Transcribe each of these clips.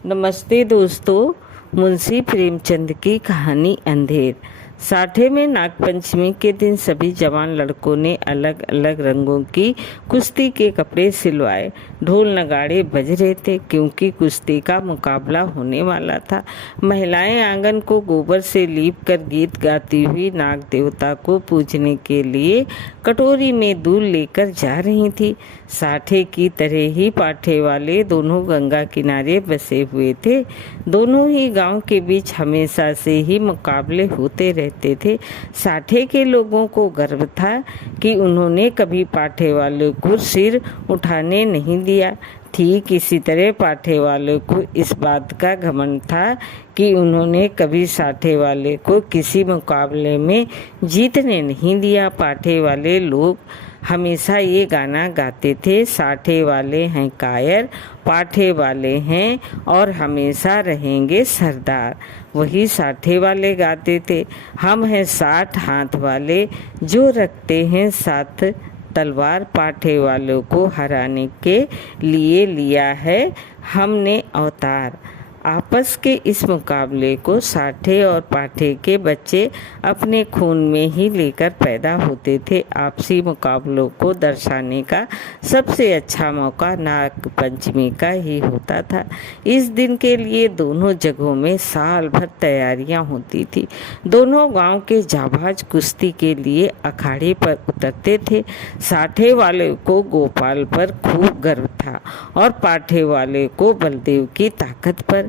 नमस्ते दोस्तों। मुंशी प्रेमचंद की कहानी अंधेर। साठे में नागपंचमी के दिन सभी जवान लड़कों ने अलग अलग रंगों की कुश्ती के कपड़े सिलवाए। ढोल नगाड़े बज रहे थे क्योंकि कुश्ती का मुकाबला होने वाला था। महिलाएं आंगन को गोबर से लीप कर गीत गाती हुई नाग देवता को पूजने के लिए कटोरी में दूध लेकर जा रही थी। साठे की तरह ही पाठे वाले दोनों गंगा किनारे बसे हुए थे। दोनों ही गांव के बीच हमेशा से ही मुकाबले होते रहते थे। साठे के लोगों को गर्व था कि उन्होंने कभी पाठे वाले को सिर उठाने नहीं दिया। ठीक इसी तरह पाठे वाले को इस बात का घमंड था कि उन्होंने कभी साठे वाले को किसी मुकाबले में जीतने नहीं दिया। पाठे वाले लोग हमेशा ये गाना गाते थे, साठे वाले हैं कायर, पाठे वाले हैं और हमेशा रहेंगे सरदार। वही साठे वाले गाते थे, हम हैं 60 हाथ वाले जो रखते हैं साथ तलवार। पाठे वालों को हराने के लिए लिया है हमने अवतार। आपस के इस मुकाबले को साठे और पाठे के बच्चे अपने खून में ही लेकर पैदा होते थे। आपसी मुकाबलों को दर्शाने का सबसे अच्छा मौका नाग पंचमी का ही होता था। इस दिन के लिए दोनों जगहों में साल भर तैयारियां होती थी। दोनों गांव के जाबाज कुश्ती के लिए अखाड़े पर उतरते थे। साठे वाले को गोपाल पर खूब गर्व था और पाठे वाले को बलदेव की ताकत पर।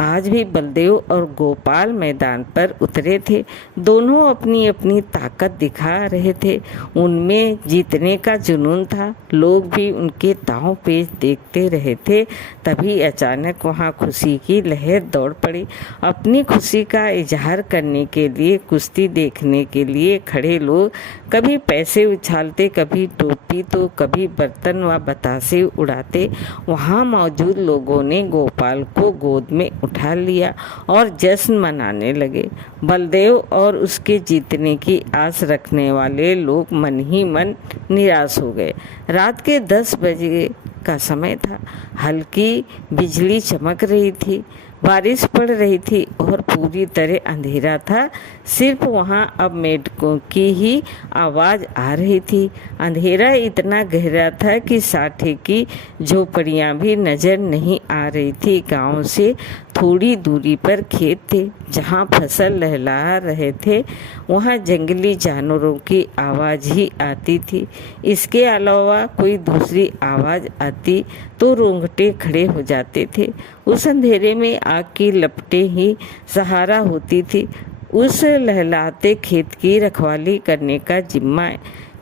आज भी बलदेव और गोपाल मैदान पर उतरे थे। दोनों अपनी अपनी ताकत दिखा रहे थे। उनमें जीतने का जुनून था। लोग भी उनके दांव पेच देखते रहे थे। तभी अचानक वहां खुशी की लहर दौड़ पड़ी। अपनी खुशी का इजहार करने के लिए कुश्ती देखने के लिए खड़े लोग कभी पैसे उछालते, कभी टोपी तो कभी बर्तन व बतासे उड़ाते। वहां मौजूद लोगों ने गोपाल को गोद में उठा लिया और जश्न मनाने लगे। बलदेव और उसके जीतने की आस रखने वाले लोग मन ही मन निराश हो गए। रात के 10 बजे का समय था। हल्की बिजली चमक रही थी, बारिश पड़ रही थी और पूरी तरह अंधेरा था। सिर्फ वहां अब मेढकों की ही आवाज आ रही थी। अंधेरा इतना गहरा था कि साठे की झोपड़ियां भी नजर नहीं आ रही थी। गांव से थोड़ी दूरी पर खेत थे जहां फसल लहलहा रहे थे। वहां जंगली जानवरों की आवाज ही आती थी। इसके अलावा कोई दूसरी आवाज आती तो रोंगटे खड़े हो जाते थे। उस अंधेरे में आग की लपटें ही सहारा होती थी। उस लहलाते खेत की रखवाली करने का जिम्मा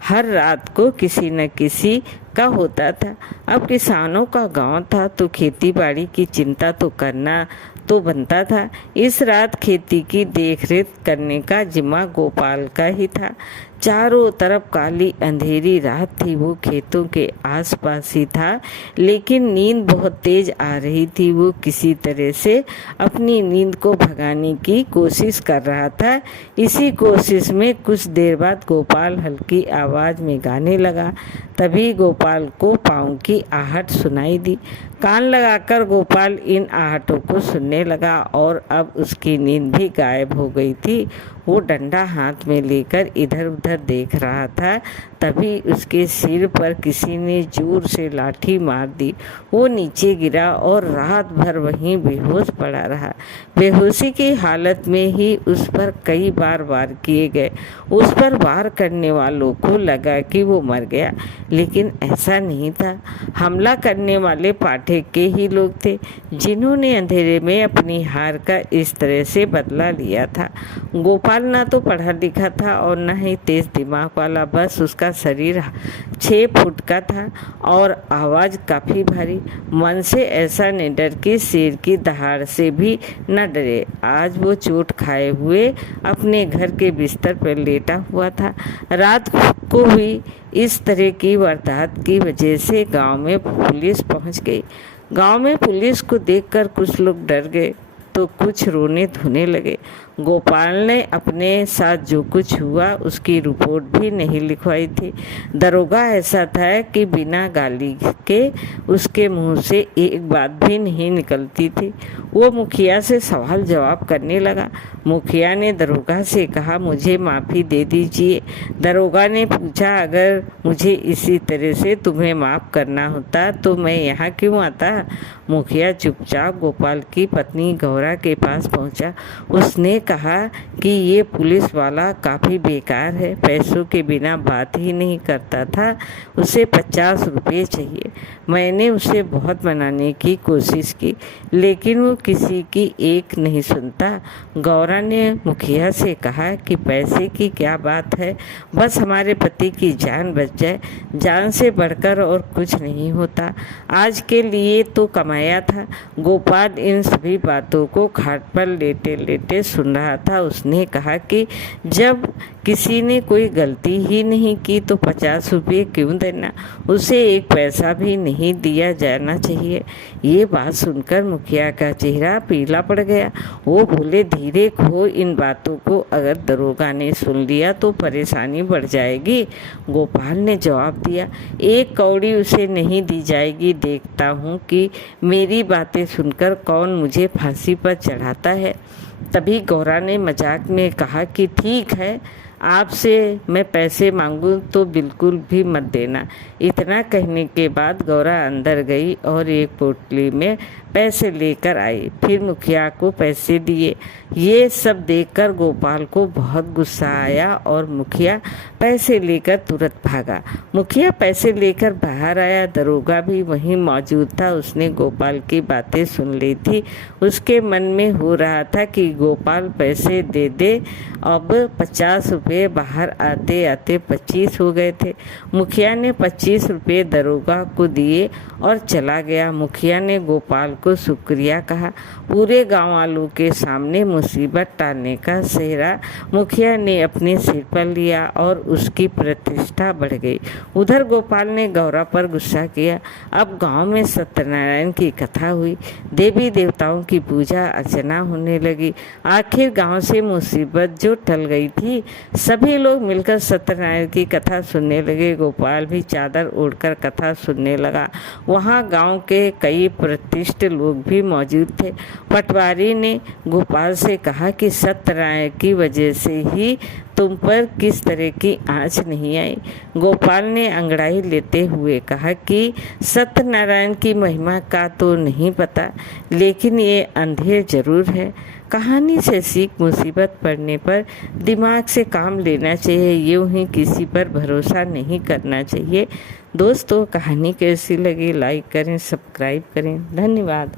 हर रात को किसी न किसी का होता था। अब किसानों का गांव था तो खेती बाड़ी की चिंता तो करना तो बनता था। इस रात खेती की देखरेख करने का जिम्मा गोपाल का ही था। चारों तरफ काली अंधेरी रात थी। वो खेतों के आसपास ही था, लेकिन नींद बहुत तेज आ रही थी। वो किसी तरह से अपनी नींद को भगाने की कोशिश कर रहा था। इसी कोशिश में कुछ देर बाद गोपाल हल्की आवाज में गाने लगा। तभी गोपाल को पाँव की आहट सुनाई दी। कान लगाकर गोपाल इन आहटों को सुनने लगा और अब उसकी नींद भी गायब हो गई थी। वो डंडा हाथ में लेकर इधर उधर देख रहा था। तभी उसके सिर पर किसी ने जोर से लाठी मार दी। वो नीचे गिरा और रात भर वहीं बेहोश पड़ा रहा। बेहोशी की हालत में ही उस पर कई बार वार किए गए। उस पर वार करने वालों को लगा कि वो मर गया, लेकिन ऐसा नहीं था। हमला करने वाले पाठे के ही लोग थे, जिन्होंने अंधेरे में अपनी हार का इस तरह से बदला लिया था। गोपाल ना तो पढ़ा लिखा था और न ही तेज दिमाग वाला। बस उसका शरीर 6 फुट का था और आवाज काफी भारी। मन से ऐसा निडर कि शेर की दहाड़ से भी न डरे। आज वो चोट खाए हुए अपने घर के बिस्तर पर लेटा हुआ था। रात को हुई इस तरह की वारदात की वजह से गांव में पुलिस पहुंच गई। गांव में पुलिस को देखकर कुछ लोग डर गए तो कुछ रोने धोने लगे। गोपाल ने अपने साथ जो कुछ हुआ उसकी रिपोर्ट भी नहीं लिखवाई थी। दरोगा ऐसा था कि बिना गाली के उसके मुंह से एक बात भी नहीं निकलती थी। वो मुखिया से सवाल जवाब करने लगा। मुखिया ने दरोगा से कहा, मुझे माफ़ी दे दीजिए। दरोगा ने पूछा, अगर मुझे इसी तरह से तुम्हें माफ़ करना होता तो मैं यहाँ क्यों आता? मुखिया चुपचाप गोपाल की पत्नी गौरा के पास पहुँचा। उसने कहा कि ये पुलिस वाला काफ़ी बेकार है, पैसों के बिना बात ही नहीं करता था, उसे 50 रुपये चाहिए। मैंने उसे बहुत मनाने की कोशिश की लेकिन वो किसी की एक नहीं सुनता। गौरा ने मुखिया से कहा कि पैसे की क्या बात है, बस हमारे पति की जान बच जाए, जान से बढ़कर और कुछ नहीं होता। आज के लिए तो कमाया था। गोपाल इन सभी बातों को खाट पर लेटे लेटे सुन रहा था। उसने कहा कि जब किसी ने कोई गलती ही नहीं की तो 50 रुपये क्यों देना, उसे एक पैसा भी नहीं दिया जाना चाहिए। ये बात सुनकर मुखिया का चेहरा पीला पड़ गया। वो बोले, धीरे कहो, इन बातों को अगर दरोगा ने सुन लिया तो परेशानी बढ़ जाएगी। गोपाल ने जवाब दिया, एक कौड़ी उसे नहीं दी जाएगी। देखता हूँ कि मेरी बातें सुनकर कौन मुझे फांसी पर चढ़ाता है। तभी गौरा ने मजाक में कहा कि ठीक है, आपसे मैं पैसे मांगूं तो बिल्कुल भी मत देना। इतना कहने के बाद गौरा अंदर गई और एक पोटली में पैसे लेकर आई। फिर मुखिया को पैसे दिए। ये सब देखकर गोपाल को बहुत गुस्सा आया और मुखिया पैसे लेकर तुरंत भागा। मुखिया पैसे लेकर बाहर आया। दरोगा भी वहीं मौजूद था। उसने गोपाल की बातें सुन ली थी। उसके मन में हो रहा था कि गोपाल पैसे दे दे। अब 50 रुपये, बाहर आते आते 25 हो गए थे। मुखिया ने 25 रुपये दरोगा को दिए और चला गया। मुखिया ने गोपाल को शुक्रिया कहा। पूरे गांव वालों के सामने मुसीबत टालने का सेहरा मुखिया ने अपने सिर पर लिया और उसकी प्रतिष्ठा बढ़ गई। उधर गोपाल ने गौरा पर गुस्सा किया। अब गांव में सत्यनारायण की कथा हुई। देवी देवताओं की पूजा अर्चना होने लगी। आखिर गांव से मुसीबत जो टल गई थी। सभी लोग मिलकर सत्यनारायण की कथा सुनने लगे। गोपाल भी चादर ओढ़कर कथा सुनने लगा। वहाँ गांव के कई प्रतिष्ठित लोग भी मौजूद थे। पटवारी ने गोपाल से कहा कि सत्यनारायण की वजह से ही तुम पर किस तरह की आँच नहीं आई। गोपाल ने अंगड़ाई लेते हुए कहा कि सत्यनारायण की महिमा का तो नहीं पता, लेकिन ये अंधेर जरूर है। कहानी से सीख, मुसीबत पड़ने पर दिमाग से काम लेना चाहिए, यूं ही किसी पर भरोसा नहीं करना चाहिए। दोस्तों, कहानी कैसी लगी लाइक करें, सब्सक्राइब करें। धन्यवाद।